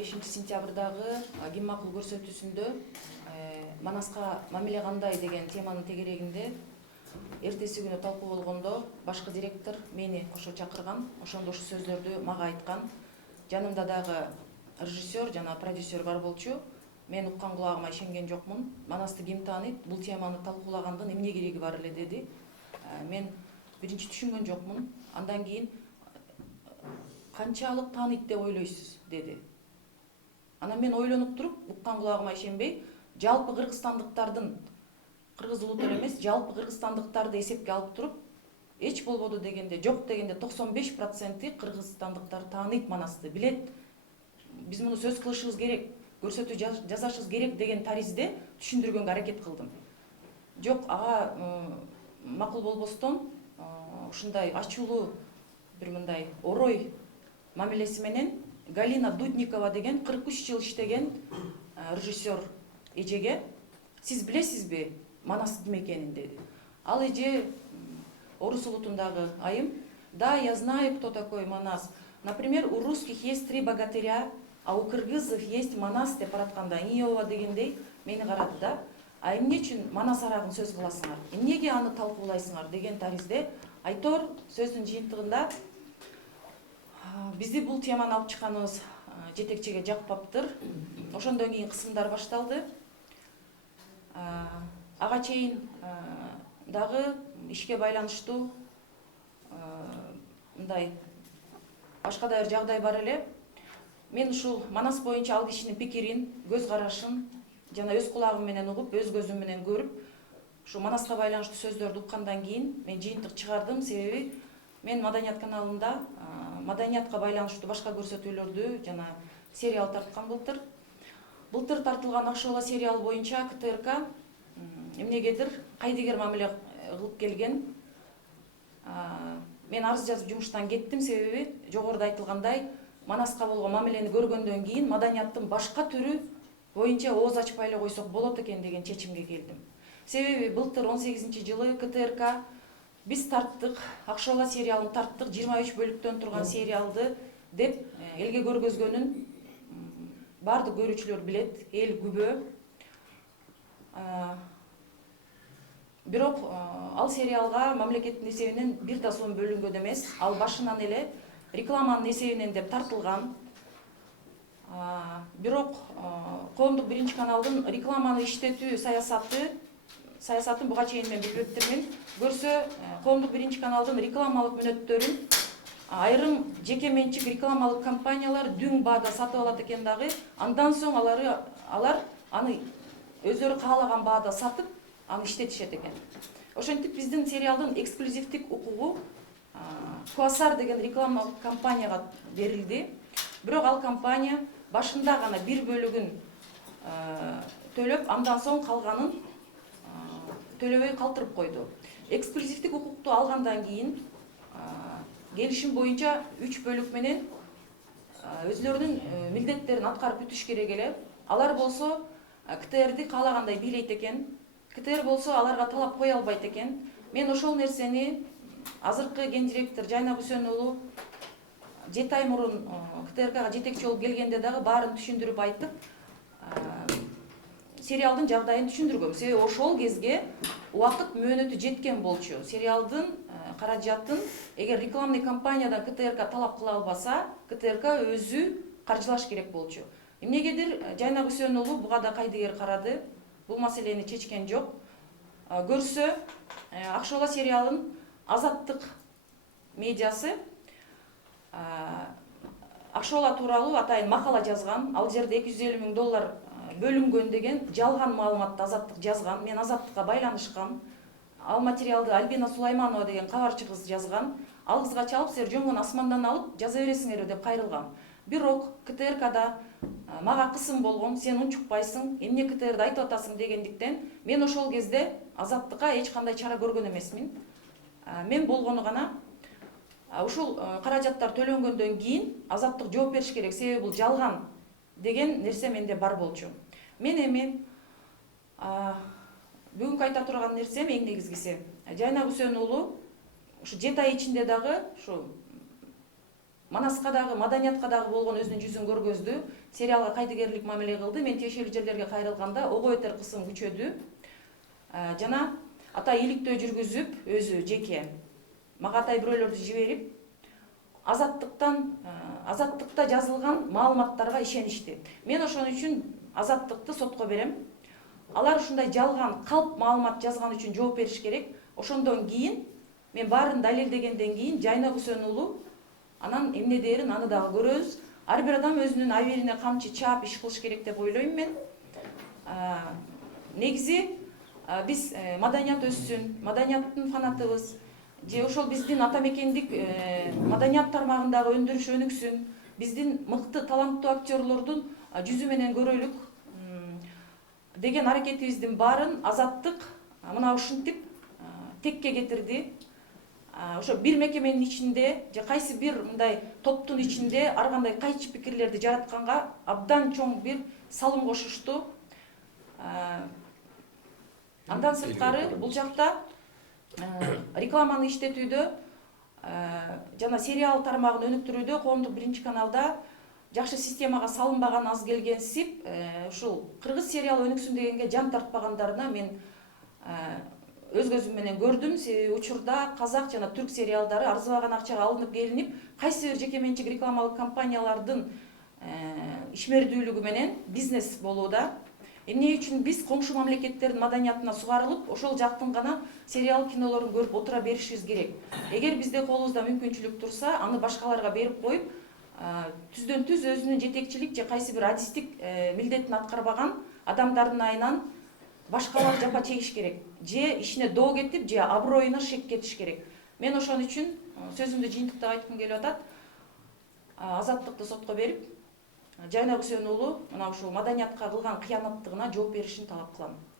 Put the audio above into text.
5-сентябрдагы ким макул көрсөтүүсүндө Манаска мамиле кандай деген теманын тегерегинде эртеси күнү талкуу болгондо башкы директор мени кошо чакырган, ошондо ушу сөздөрдү мага айткан. Жанымда дагы режиссер жана продюсер бар болчу. Мен уккан кулагыма ишенген жокмун. Манасты ким тааныйт, бул теманы талкуулагандын эмне кереги бар эле деди. Мен биринчи түшүнгөн жокмун. Андан кийин канчалык тааныйт деп ойлойсуз деди. Анан мен ойлонуп туруп, уккан кулагыма ишенбей, жалпы кыргызстандыктардын, кыргыз улутту эмес, жалпы кыргызстандыктарды эсепке алып туруп, эч болбоду дегенде, жок дегенде 95% кыргызстандыктар тааныйт Манасты, билет. Биз муну сөз кылышыбыз керек, көрсөтүү жасашыбыз керек деген таризде түшүндүргөнгө аракет кылдым. Жок, ага макул болбостон, ушундай ачуулуу бир мындай орой мамилеси менен Галина Дудникова деген 43 жыл иштеген режиссер эжеге сиз билесизби Манас ким экенин деди. Ал эже орус улутундагы айым. Да, я знаю, кто такой Манас. Например, у русских есть 3 богатыря, а у кыргызов есть Манас деп баратканда Иова дегендей мени карады да. А эмне үчүн Манас арагын сөз кыласыңар? Эмнеге аны талкуулайсыңар деген таризде айтор сөздүн жыйынтыгында бизди бул теманы алып чыкканыбыз жетекчиге жакпаптыр. Ошондон кийин кысымдар башталды. Ага чейин дагы ишке байланыштуу мындай башка да бир жагдай бар эле. Мен ушул Манас боюнча ал кишинин пикирин, көз карашын жана өз кулагым менен угуп, өз көзүм менен көрүп, ушу Манаска байланыштуу сөздөрдү уккандан кийин мен жыйынтык чыгардым. Себеби мен Маданият каналында маданиятка байланыштуу башка көрсөтүүлөрдү жана сериал тарткан былтыр. Былтыр тартылган Акшола сериал боюнча КТРК эмнегедир кайдыгер мамиле кылып келген. Мен арыз жазып жумуштан кеттим, себеби жогоруда айтылгандай Манаска болгон мамилени көргөндөн кийин маданияттын башка түрү боюнча ооз ачпай эле койсок болот экен деген чечимге келдим. Себеби былтыр 18-жылы КТРК биз тарттык, Акшола сериалын тарттык, 23 бөлүктөн турган сериалды деп элге көргөзгөнүн бардык көрүүчүлөр билет, эл күбө. Бирок ал сериалга мамлекеттин эсебинен бир да сом бөлүнгөн эмес. Ал башынан эле рекламанын эсебинен деп тартылган. Бирок коомдук биринчи каналдын рекламаны иштетүү саясатын буга чейин мен билбептирмин. Көрсө, коомдук биринчи каналдын рекламалык мүнөттөрүн айрым жеке менчик рекламалык компаниялар дүң баада сатып алат экен дагы. Андан соң алар аны өздөрү каалаган баада сатып, аны иштетишет экен. Ошентип биздин сериалдын эксклюзивдик укугу Куасар деген рекламалык компанияга берилди. Бирок ал компания башында гана бир бөлүгүн төлөп, андан соң калганын төлөбөй калтырып койду. Эксклюзивдик укукту алгандан кийин келишим боюнча 3 бөлүк менен өзлөрүнүн милдеттерин аткарып бүтүш керек эле. Алар болсо КТРди каалагандай бийлейт экен. КТР болсо аларга талап кое албайт экен. Мен ошол нерсени азыркы ген директор Жайнак Үсен уулу 7 ай мурун КТРКга жетекчи болуп келгенде дагы баарын түшүндүрүп айтып, сериалдын жагдайын түшүндүргөм. Себеби ошол кезге убакыт мөөнөтү жеткен болчу. Сериалдын каражатын эгер рекламный компаниядан КТРК талап кыла албаса, КТРК өзү каржылаш керек болчу. Эмнегедир Жайнак Үсен уулу буга да кайдыгер карады. Бул маселени чечкен жок. Көрсө, Акшола сериалын Азаттык медиасы Акшола тууралуу атайын макала жазган. Ал жерде $250,000 бөлүнгөн деген жалган маалыматты Азаттык жазган. Мен Азаттыкка байланышкам. Ал материалды Альбина Сулайманова деген кабарчы кыз жазган. Ал кызга чалып, силер жөнгөн асмандан алып жаза бересиңер деп кайрылгам. Бирок КТРКда мага кысым болгон, сен унчукпайсың, эмне КТРди айтып атасың дегендиктен мен ошол кезде Азаттыкка эч кандай чара көргөн эмесмин. Мен болгону гана ушул каражаттар төлөнгөндөн кийин Азаттык жооп бериш керек, себеби бул жалган деген нерсе менде бар болчу. Мен эми бүгүнкү айта турган нерсем эң негизгиси Жайнак Үсен уулу ушу 7 ай ичинде дагы ушу Манаска дагы, маданиятка дагы болгон өзүнүн жүзүн көргөздү. Сериалга кайдыгерлик мамиле кылды. Мен тиешелүү жерлерге кайрылганда ого бетер кысым күчөдү. Жана ата иликтөө жүргүзүп, өзү жеке мага атай бирөөлөрдү жиберип, азаттыкта жазылган маалыматтарга ишеништи. Мен ошон үчүн азаттыкты сотко берем. Алар ушундай жалган, калп маалымат жазган үчүн жооп бериш керек. Ошондон кийин мен баарын далилдегенден кийин Жайнак Үсен уулу анан эмне дээрин аны дагы көрөбүз. Ар бир адам өзүнүн абийирине камчы чаап иш кылыш керек деп ойлойм мен. Негизи биз маданият өссүн, маданияттын фанатыбыз. Же ошол биздин ата мекендик маданият тармагындагы өндүрүш өнүксүн. Биздин мыкты, таланттуу актерлордун жүзү менен көрөлүк деген аракетибиздин баарын азаттык мына ушинтип текке кетирди. Ошо бир мекеменин ичинде же кайсы бир мындай топтун ичинде ар кандай кайчы пикирлерди жаратканга абдан чоң бир салым кошушту. Андан сырткары бул жакта рекламаны иштетүүдө жана сериал тармагын өнүктүрүүдө коомдук биринчи каналда жакшы системага салынбаган аз келгенсип, ушул кыргыз сериалы өнүксүн дегенге жан тартпагандарына мен өз көзүм менен көрдүм. Себеби учурда казак жана түрк сериалдары арзыбаган акчага алынып келинип, кайсы бир жеке менчик рекламалык компаниялардын ишмердүүлүгү менен бизнес болууда. Эмне үчүн биз коңшу мамлекеттердин маданиятына сугарылып, ошол жактын гана сериал кинолорун көрүп отура беришибиз керек. Эгер бизде колубузда мүмкүнчүлүк турса, аны башкаларга берип коюп, түздөн түз өзүнүн жетекчилик же кайсы бир адистик милдетин аткарбаган адамдардын айынан башкалар жапа чегиш керек. Же ишине доо кетип, же аброюна шек кетиш керек. Мен ошон үчүн сөзүмдү жыйынтыктап айткым келип атат. Азаттыкты сотко берип, Жайнак Үсен уулу мына ушул маданиятка кылган кыянаттыгына жооп беришин талап кылам.